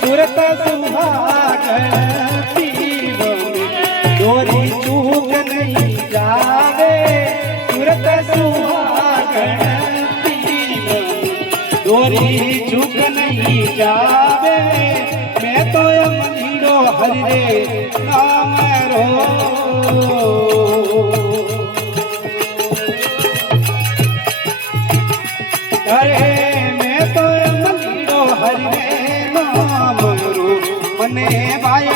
સુરત સુહાગણ પીવ દોરી ચૂક નહીં જાવે સુરત સુહાગણ પીવ દોરી ચૂક નહીં જાવે મેં તો મંદિરો હરે નામ રો અરે મેં તો મંદિરો હરે નામ રો મને બાય